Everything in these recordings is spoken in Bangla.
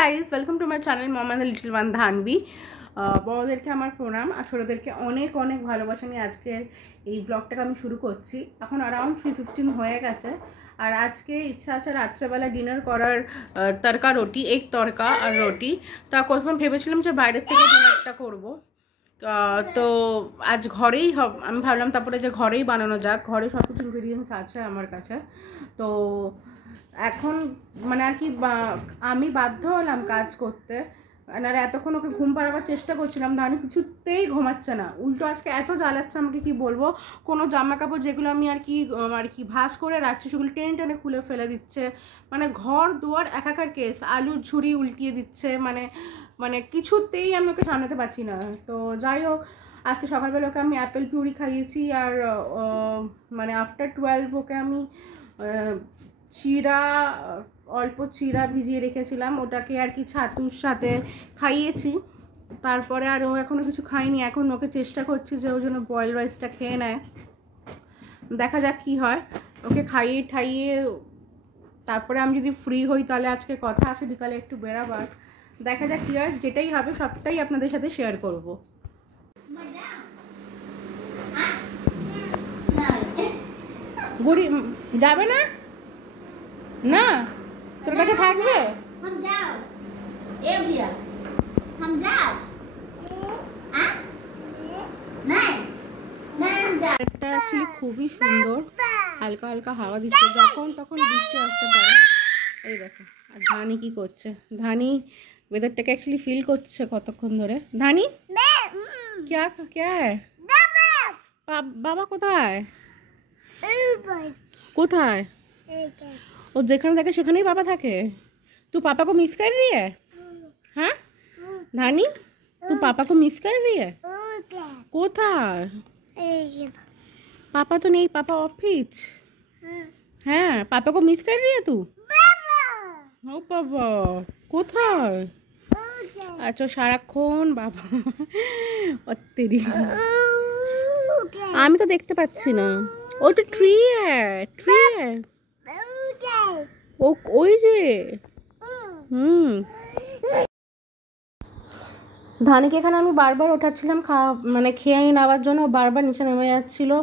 Guys, welcome to my channel মামা দ্য লিটল ওয়ান ধানবি। বড়োদেরকে আমার প্রণাম আর ছোটোদেরকে অনেক অনেক ভালোবাসা নিয়ে আজকের এই ব্লগটাকে আমি শুরু করছি। এখন অ্যারাউন্ড 3:15 হয়ে গেছে আর আজকে ইচ্ছা আছে রাত্রেবেলা ডিনার করার তড়কা রুটি, এগ তড়কা আর রুটি। তা প্রথমে ভেবেছিলাম যে বাইরের থেকে ডিনারটা করব, তো আজ ঘরেই আমি ভাবলাম তারপরে যে ঘরেই বানানো যাক, ঘরে সব কিছু ইনগ্রিডিয়েন্টস আছে আমার কাছে। তো এখন মানে আর কি আমি বাধ্য হলাম কাজ করতে, আর এতক্ষণ ওকে ঘুম পাড়াবার চেষ্টা করছিলাম, ধানি কিছুতেই ঘুমাচ্ছে না, উল্টো আজকে এত জ্বালাচ্ছে আমাকে কি বলবো। কোনো জামা কাপড় যেগুলো আমি আর কি ভাঁজ করে রাখছি সেগুলো টেনে টেনে খুলে ফেলে দিচ্ছে, মানে ঘর দুয়ার একাকার কেস, আলুর ঝুড়ি উল্টিয়ে দিচ্ছে, মানে কিছুতেই আমি ওকে সামলাতে পারছি না। তো যাই হোক, আজকে সকালবেলা ওকে আমি অ্যাপেল পিউরি খাইয়েছি আর মানে আফটার 12 ওকে আমি অল্প চিড়া ভিজিয়ে রেখেছিলাম, ওটাকে আর কি ছাতুর সাথে খাইয়েছি। তারপরে আর ও এখনও কিছু খায়নি, এখন ওকে চেষ্টা করছি যে ও যেন বয়েল রাইসটা খেয়ে নেয়, দেখা যাক কি হয়। ওকে খাইয়ে ঠাইয়ে তারপরে আমি যদি ফ্রি হই তাহলে আজকে কথা আছে বিকালে একটু বেরাবার, দেখা যাক কী হয়। যেটাই হবে সবটাই আপনাদের সাথে শেয়ার করব। গুড়ি যাবে না না, তোর কাছে থাকবে। এটা অ্যাকচুয়ালি খুবই সুন্দর, হালকা হালকা হাওয়া দিচ্ছে, যখন তখন বৃষ্টি আসতে পারে। এই দেখো, আর ধানি কি করছে, ধানি ওয়েদারটাকে অ্যাকচুয়ালি ফিল করছে কতক্ষণ ধরে। ধানি क्या क्या है? বাবা কোথায় কোথায়? ও যেখানে থাকে সেখানেই বাবা থাকে। তুই पापा को मिस कर रही है? हाँ धानी, तू पापा को मिस कर रही है? কোথায়? पापा तो नहीं, पापा ऑफिस। हाँ, पापा को मिस कर रही है तू? ও বাবা কোথায়? আচ্ছা সারাক্ষণ বাবা অত্তেরি, আমি তো দেখতে পাচ্ছি না। ও তো ট্রি ট্রি ও ওই যে ধানিকে এখানে আমি বারবার ওঠাচ্ছিলাম মানে খেয়ে নেওয়ার জন্য, বারবার নিচে নেমে যাচ্ছিলো,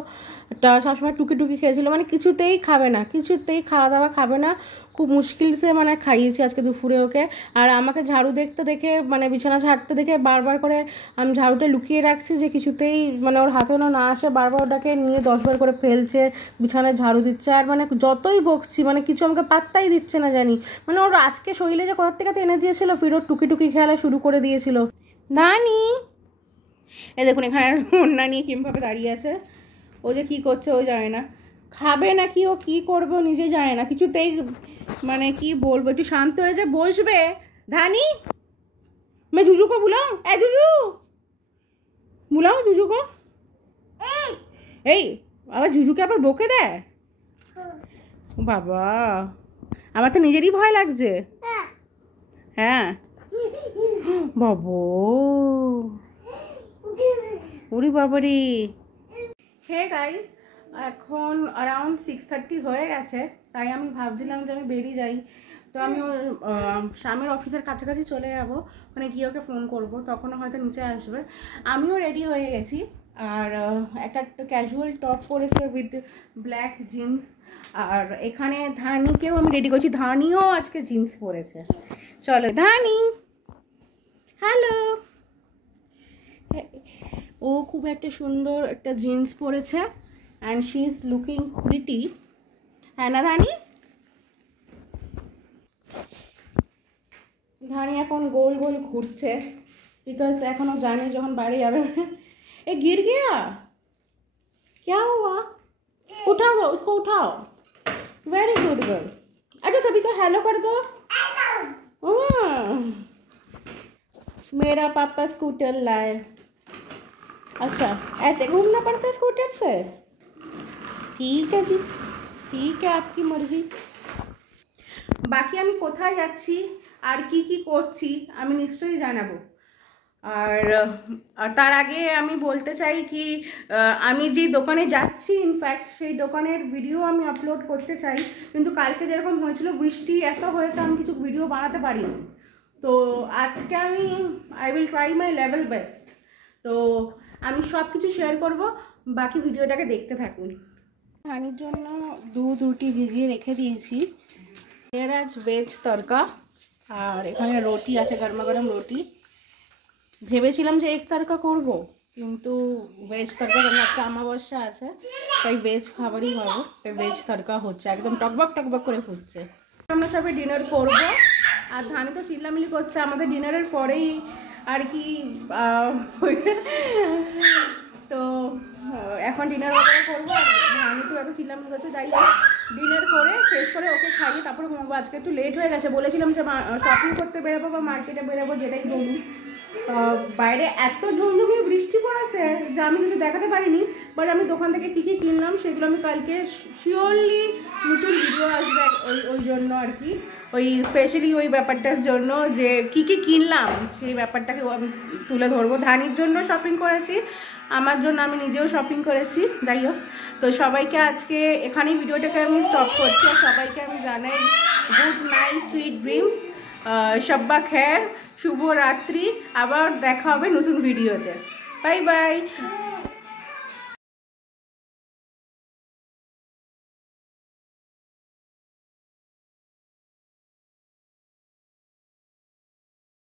সবসময় টুকি টুকি খেয়েছিল, মানে কিছুতেই খাবে না, কিছুতেই খাওয়া দাওয়া খাবে না। খুব মুশকিল সে মানে খাইয়েছি আজকে দুপুরে ওকে। আর আমাকে ঝাড়ু দেখতে দেখে, মানে বিছানা ঝাড়তে দেখে বারবার করে আমি ঝাড়ুটা লুকিয়ে রাখছি যে কিছুতেই মানে ওর হাতে না আসে, বারবার ওটাকে নিয়ে 10 বার করে ফেলছে, বিছানায় ঝাড়ু দিচ্ছে, আর মানে যতই বকছি মানে কিছু আমাকে পাত্তাই দিচ্ছে না জানি। মানে ওর আজকে শরীরে যে কোথার থেকে এনে দিয়েছিল, ফির ওর টুকি টুকি খেলা শুরু করে দিয়েছিল। নানি এ দেখুন এখানে রান্না নিয়ে কিভাবে দাঁড়িয়ে আছে, ও যে কী করছে ও জানে না, খাবে না কি ও কী করবে ও নিজে জানে না কিছুতেই, মানে কি বলবো, একটু শান্ত হয়ে যে বসবে। ধানি मैं जुजू को बुलाऊं? ए जुजू बुलाऊं जुजू को? এই আবার জুজুকে আবার বকে দেয়। বাবা আমার তো নিজেরই ভয় লাগছে। হ্যাঁ বাবু ওরে বাবারি। হে গাইস, এখন অ্যারাউন্ড 6:30 হয়ে গেছে, তাই আমি ভাবছিলাম যে আমি বেরিয়ে যাই। তো আমি ওর স্বামীর অফিসের কাছাকাছি চলে যাবো, ওখানে গিয়ে ওকে ফোন করবো, তখনও হয়তো নিচে আসবে। আমিও রেডি হয়ে গেছি, আর একটা ক্যাজুয়াল টপ পরেছে উইথ ব্ল্যাক জিন্স, আর এখানে ধানিকেও আমি রেডি করছি, ধানিও আজকে জিন্স পরেছে। চলো ধানি, হ্যালো। ও খুব একটা সুন্দর একটা জিন্স পরেছে and she is looking pretty, হ্যাঁ না ধানি? ধানি এখন গোল গোল ঘুরছে, বিকজ এখনও জানে যখন বাইরে যাবে। এ गिर गया क्या हुआ? उठाओ दो उसको, उठाओ। Very good girl. अच्छा सभी को हेलो कर दो। मेरा पापा स्कूटर लाए। अच्छा ऐसे घूमना पड़ता है स्कूटर से? ठीक है जी, ठीक है आपकी मर्जी। বাকি আমি কোথায় যাচ্ছি আর কি কি করছি আমি নিশ্চয়ই জানাবো। আর তার আগে আমি বলতে চাই কি, আমি যে দোকানে যাচ্ছি ইনফ্যাক্ট সেই দোকানের ভিডিও আমি আপলোড করতে চাই, কিন্তু কালকে যেরকম হয়েছিল বৃষ্টি এত হয়েছে আমি কিছু ভিডিও বানাতে পারিনি। তো আজকে I will try my level best. তো আমি সব কিছু শেয়ার করব, বাকি ভিডিওটাকে দেখতে থাকুন। হানির জন্য দুধ রুটি ভিজিয়ে রেখে দিয়েছি। এর আজ ভেজ তরকা, আর এখানে রুটি আছে, গরমা গরম রুটি। ভেবেছিলাম যে এগ তরকা করব, কিন্তু ভেজ তরকা কারণ একটা অমাবস্যা আছে, তাই ভেজ খাবারই হবে। তাই ভেজ তরকা হচ্ছে, একদম টকবক টকবক করে ফুটছে। আমরা সবাই ডিনার করব, আর ধানি তো চিল্লামিলি করছে আমাদের ডিনারের পরেই আর কি। তো এখন ডিনার ওপরে করবো, আর ধানি তো এত চিল্লামিলি করছে, যাই হোক ডিনার করে শেষ করে ওকে খাইয়ে তারপরে ঘুমাবো। আজকে একটু লেট হয়ে গেছে, বলেছিলাম যে শপিং করতে বেরোবো বা মার্কেটে বেরোবো, যেটাই বলুন। বাইরে এত ঝমঝমিয়ে বৃষ্টি পড়েছে যে আমি কিছু দেখাতে পারিনি, বাট আমি দোকান থেকে কী কী কিনলাম সেগুলো আমি কালকে শিওরলি নতুন ভিডিও আসবে ওই জন্য আর কি, ওই স্পেশালি ওই ব্যাপারটার জন্য যে কী কী কিনলাম সেই ব্যাপারটাকে আমি তুলে ধরবো। ধানির জন্য শপিং করেছি, আমার জন্য আমি নিজেও শপিং করেছি। যাই হোক, তো সবাইকে আজকে এখানেই ভিডিওটাকে আমি স্টপ করছি, আর সবাইকে আমি জানাই গুড নাইট, সুইট ড্রিমস, শব্বা খের, শুভ রাত্রি। আবার দেখা হবে নতুন ভিডিওতে। Bye bye.